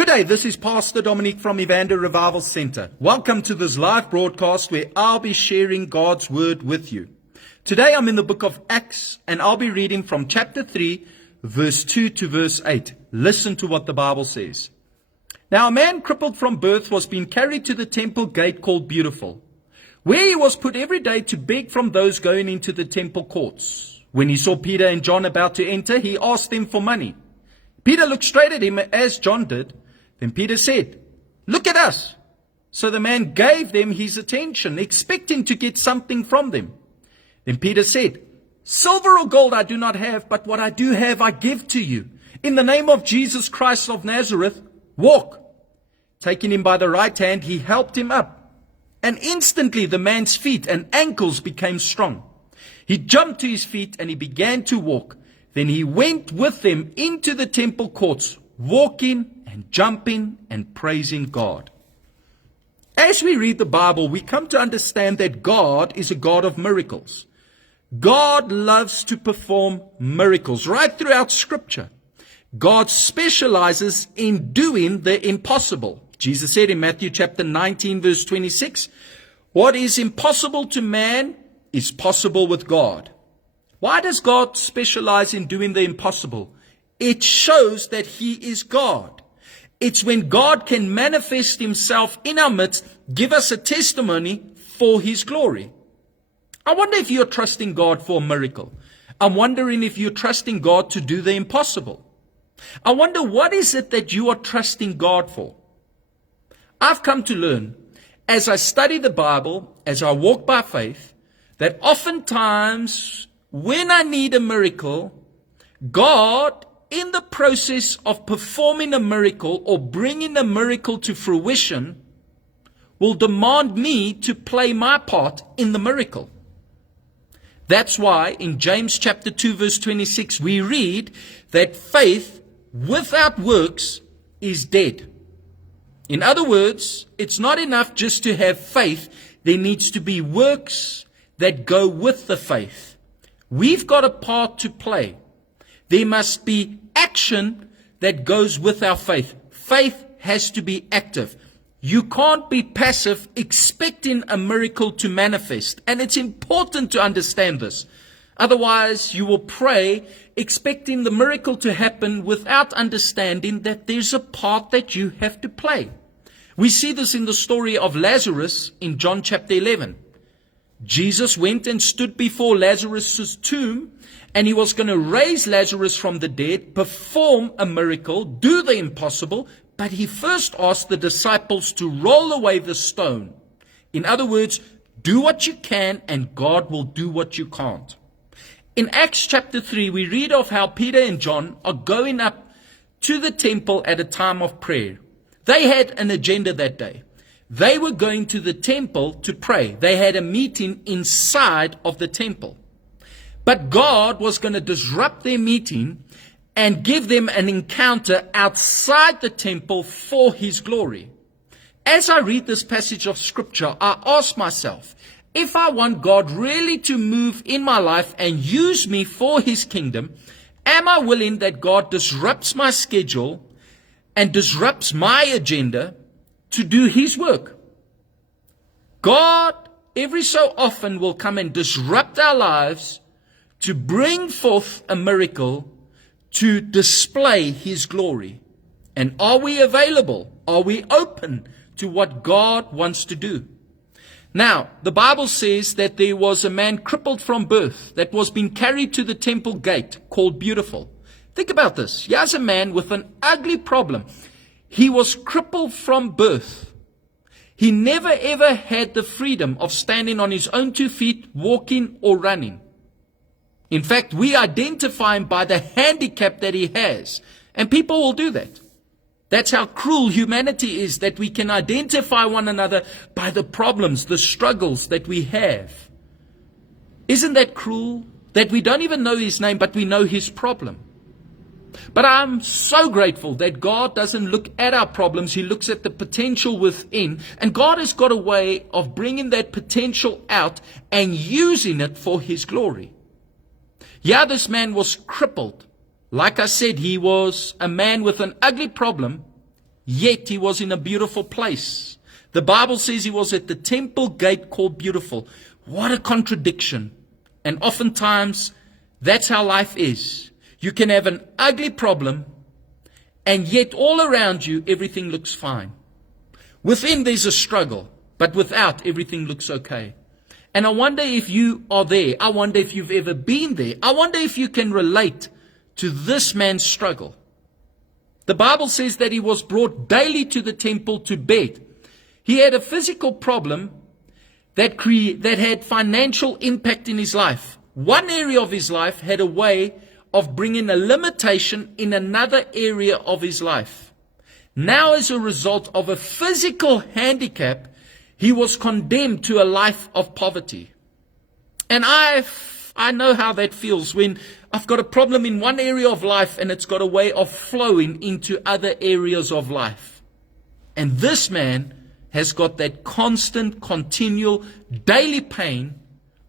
Good day, this is Pastor Dominic from Evander Revival Center. Welcome to this live broadcast where I'll be sharing God's Word with you. Today I'm in the book of Acts and I'll be reading from chapter 3, verse 2 to verse 8. Listen to what the Bible says. Now a man crippled from birth was being carried to the temple gate called Beautiful, where he was put every day to beg from those going into the temple courts. When he saw Peter and John about to enter, he asked them for money. Peter looked straight at him as John did. Then Peter said, "Look at us." So the man gave them his attention, expecting to get something from them. Then Peter said, "Silver or gold I do not have, but what I do have I give to you. In the name of Jesus Christ of Nazareth, walk." Taking him by the right hand, he helped him up. And instantly the man's feet and ankles became strong. He jumped to his feet and he began to walk. Then he went with them into the temple courts, walking and jumping and praising God. As we read the Bible, we come to understand that God is a God of miracles. God loves to perform miracles right throughout Scripture. God specializes in doing the impossible. Jesus said in Matthew chapter 19, verse 26, "What is impossible to man is possible with God." Why does God specialize in doing the impossible? It shows that He is God. It's when God can manifest Himself in our midst, give us a testimony for His glory. I wonder if you're trusting God for a miracle. I'm wondering if you're trusting God to do the impossible. I wonder, what is it that you are trusting God for? I've come to learn, as I study the Bible, as I walk by faith, that oftentimes when I need a miracle, God, in the process of performing a miracle or bringing a miracle to fruition, will demand me to play my part in the miracle. That's why in James chapter 2 verse 26 we read that faith without works is dead. In other words, it's not enough just to have faith. There needs to be works that go with the faith. We've got a part to play. There must be action that goes with our faith. Faith has to be active. You can't be passive expecting a miracle to manifest. And it's important to understand this. Otherwise, you will pray expecting the miracle to happen without understanding that there's a part that you have to play. We see this in the story of Lazarus in John chapter 11. Jesus went and stood before Lazarus' tomb, and he was going to raise Lazarus from the dead, perform a miracle, do the impossible, but he first asked the disciples to roll away the stone. In other words, do what you can and God will do what you can't. In Acts chapter 3, we read of how Peter and John are going up to the temple at a time of prayer. They had an agenda that day. They were going to the temple to pray. They had a meeting inside of the temple. But God was going to disrupt their meeting and give them an encounter outside the temple for His glory. As I read this passage of Scripture, I ask myself, if I want God really to move in my life and use me for His kingdom, am I willing that God disrupts my schedule and disrupts my agenda to do His work? God every so often will come and disrupt our lives to bring forth a miracle to display His glory. And are we available? Are we open to what God wants to do? Now, the Bible says that there was a man crippled from birth that was being carried to the temple gate called Beautiful. Think about this. Here's a man with an ugly problem. He was crippled from birth. He never ever had the freedom of standing on his own 2 feet, walking or running. In fact, we identify him by the handicap that he has. And people will do that. That's how cruel humanity is, that we can identify one another by the problems, the struggles that we have. Isn't that cruel? That we don't even know his name, but we know his problem. But I'm so grateful that God doesn't look at our problems. He looks at the potential within. And God has got a way of bringing that potential out and using it for His glory. Yeah, this man was crippled. Like I said, he was a man with an ugly problem, yet he was in a beautiful place. The Bible says he was at the temple gate called Beautiful. What a contradiction. And oftentimes, that's how life is. You can have an ugly problem, and yet all around you, everything looks fine. Within, there's a struggle, but without, everything looks okay. And I wonder if you are there. I wonder if you've ever been there. I wonder if you can relate to this man's struggle. The Bible says that he was brought daily to the temple to beg. He had a physical problem that had financial impact in his life. One area of his life had a way of bringing a limitation in another area of his life. Now, as a result of a physical handicap, he was condemned to a life of poverty. And I know how that feels when I've got a problem in one area of life and it's got a way of flowing into other areas of life. And this man has got that constant, continual, daily pain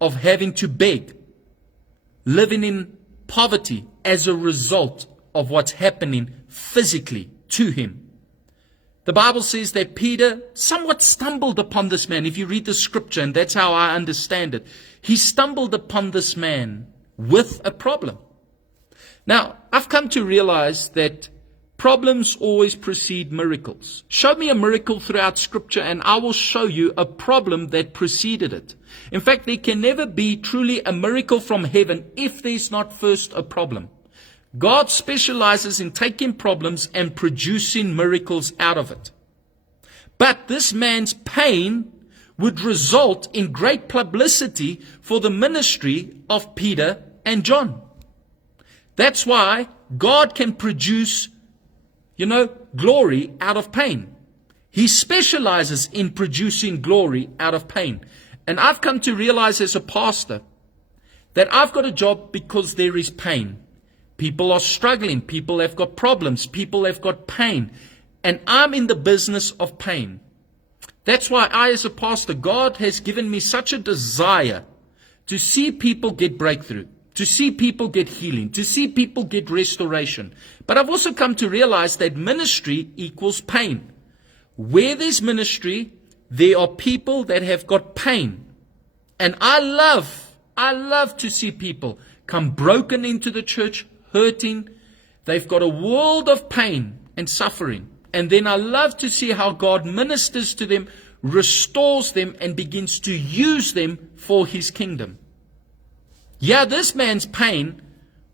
of having to beg, living in poverty as a result of what's happening physically to him. The Bible says that Peter somewhat stumbled upon this man. If you read the scripture, and that's how I understand it, he stumbled upon this man with a problem. Now, I've come to realize that problems always precede miracles. Show me a miracle throughout scripture and I will show you a problem that preceded it. In fact, there can never be truly a miracle from heaven if there's not first a problem. God specializes in taking problems and producing miracles out of it. But this man's pain would result in great publicity for the ministry of Peter and John. That's why God can produce, glory out of pain. He specializes in producing glory out of pain. And I've come to realize as a pastor that I've got a job because there is pain. People are struggling. People have got problems. People have got pain. And I'm in the business of pain. That's why I, as a pastor, God has given me such a desire to see people get breakthrough, to see people get healing, to see people get restoration. But I've also come to realize that ministry equals pain. Where there's ministry, there are people that have got pain. And I love to see people come broken into the church, hurting. They've got a world of pain and suffering. And then I love to see how God ministers to them, restores them, and begins to use them for His kingdom. Yeah, this man's pain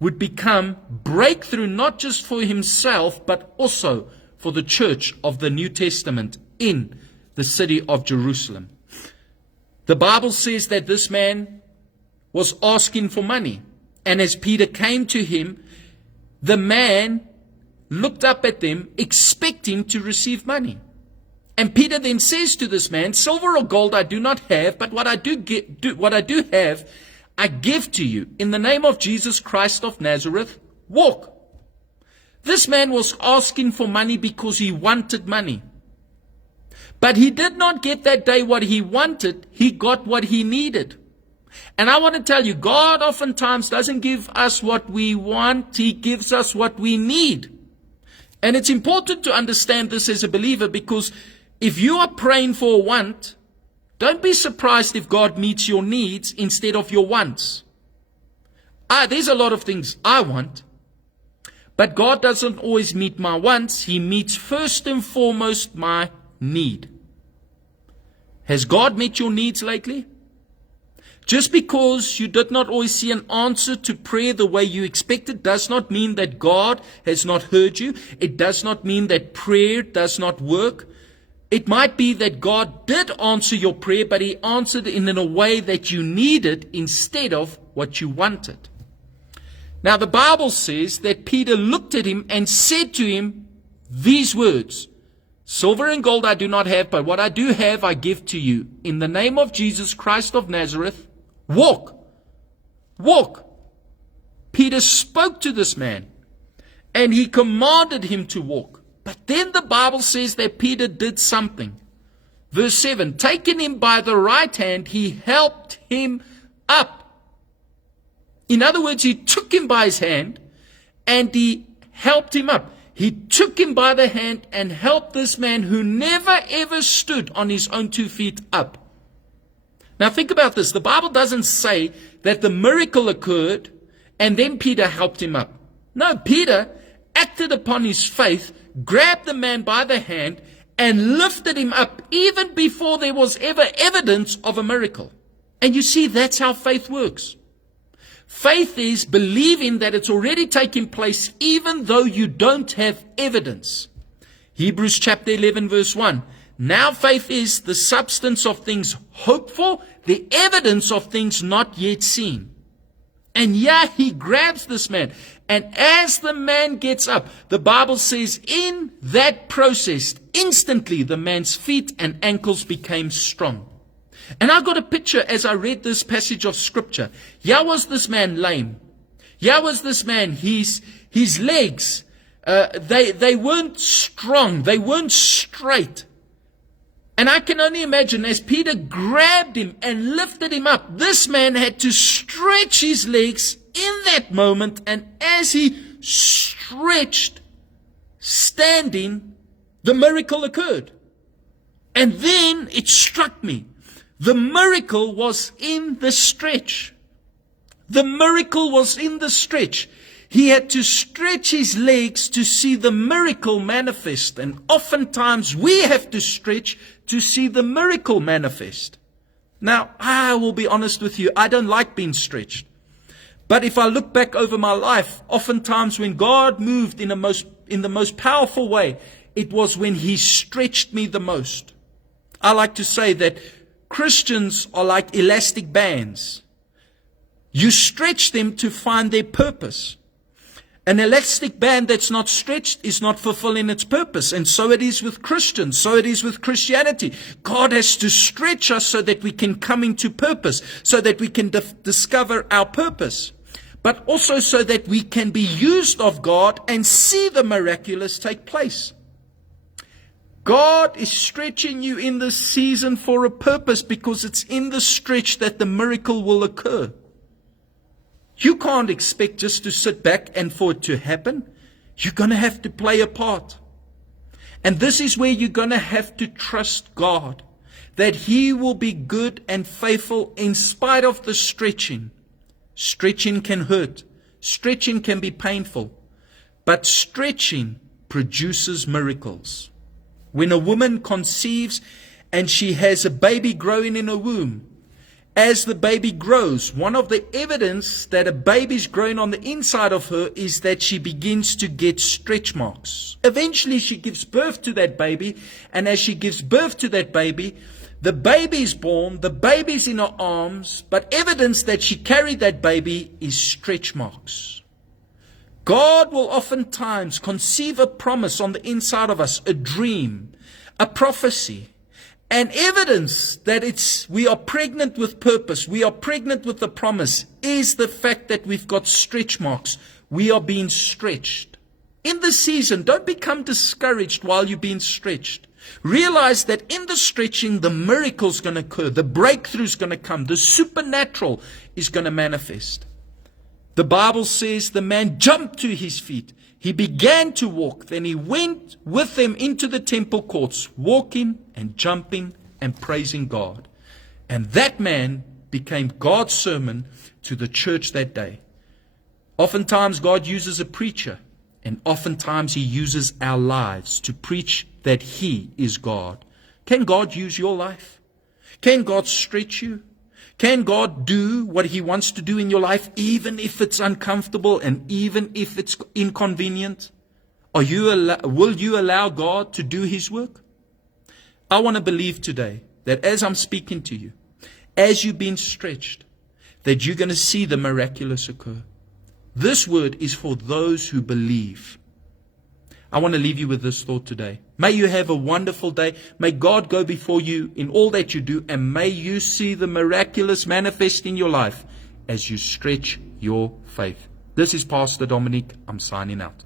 would become breakthrough not just for himself, but also for the church of the New Testament in the city of Jerusalem. The Bible says that this man was asking for money. And as Peter came to him, the man looked up at them, expecting to receive money. And Peter then says to this man, "Silver or gold I do not have, but what I do have, I give to you. In the name of Jesus Christ of Nazareth, walk." This man was asking for money because he wanted money. But he did not get that day what he wanted. He got what he needed. And I want to tell you, God oftentimes doesn't give us what we want. He gives us what we need. And it's important to understand this as a believer, because if you are praying for a want, don't be surprised if God meets your needs instead of your wants. There's a lot of things I want, but God doesn't always meet my wants. He meets first and foremost my need. Has God met your needs lately? Just because you did not always see an answer to prayer the way you expected does not mean that God has not heard you. It does not mean that prayer does not work. It might be that God did answer your prayer, but He answered in a way that you needed instead of what you wanted. Now the Bible says that Peter looked at him and said to him these words, "Silver and gold I do not have, but what I do have I give to you. In the name of Jesus Christ of Nazareth, walk." Walk. Peter spoke to this man and he commanded him to walk. But then the Bible says that Peter did something. Verse 7, taking him by the right hand, he helped him up. In other words, he took him by his hand and he helped him up. he took him by the hand and helped this man who never ever stood on his own 2 feet up. Now think about this. The Bible doesn't say that the miracle occurred and then Peter helped him up. No, Peter acted upon his faith, grabbed the man by the hand, and lifted him up even before there was ever evidence of a miracle. And you see, that's how faith works. Faith is believing that it's already taken place even though you don't have evidence. Hebrews chapter 11 verse 1. Now faith is the substance of things hoped for, the evidence of things not yet seen. And yeah, he grabs this man. And as the man gets up, the Bible says in that process, instantly the man's feet and ankles became strong. And I got a picture as I read this passage of scripture. Here was this man lame. Here was this man, his legs, they weren't strong. They weren't straight. And I can only imagine as Peter grabbed him and lifted him up, this man had to stretch his legs in that moment. And as he stretched, standing, the miracle occurred. And then it struck me. The miracle was in the stretch. The miracle was in the stretch. He had to stretch his legs to see the miracle manifest. And oftentimes we have to stretch to see the miracle manifest. Now, I will be honest with you, I don't like being stretched. But if I look back over my life, oftentimes when God moved in the most powerful way, it was when He stretched me the most. I like to say that Christians are like elastic bands. You stretch them to find their purpose. An elastic band that's not stretched is not fulfilling its purpose. And so it is with Christians. So it is with Christianity. God has to stretch us so that we can come into purpose, so that we can discover our purpose, but also so that we can be used of God and see the miraculous take place. God is stretching you in this season for a purpose, because it's in the stretch that the miracle will occur. You can't expect just to sit back and for it to happen. You're going to have to play a part. And this is where you're going to have to trust God, that He will be good and faithful in spite of the stretching. Stretching can hurt. Stretching can be painful. But stretching produces miracles. When a woman conceives and she has a baby growing in her womb, as the baby grows, one of the evidence that a baby's growing on the inside of her is that she begins to get stretch marks. Eventually she gives birth to that baby, and as she gives birth to that baby, the baby's born, the baby's in her arms, but evidence that she carried that baby is stretch marks. God will oftentimes conceive a promise on the inside of us, a dream, a prophecy, and evidence that we are pregnant with purpose, we are pregnant with the promise, is the fact that we've got stretch marks. We are being stretched. In this season, don't become discouraged while you're being stretched. Realize that in the stretching, the miracle's going to occur, the breakthrough's going to come, the supernatural is going to manifest. The Bible says the man jumped to his feet. He began to walk. Then he went with them into the temple courts, walking and jumping and praising God. And that man became God's sermon to the church that day. Oftentimes God uses a preacher, and oftentimes He uses our lives to preach that He is God. Can God use your life? Can God stretch you? Can God do what He wants to do in your life, even if it's uncomfortable and even if it's inconvenient? Will you allow God to do His work? I want to believe today that as I'm speaking to you, as you've been stretched, that you're going to see the miraculous occur. This word is for those who believe. I want to leave you with this thought today. May you have a wonderful day. May God go before you in all that you do, and may you see the miraculous manifest in your life as you stretch your faith. This is Pastor Dominic. I'm signing out.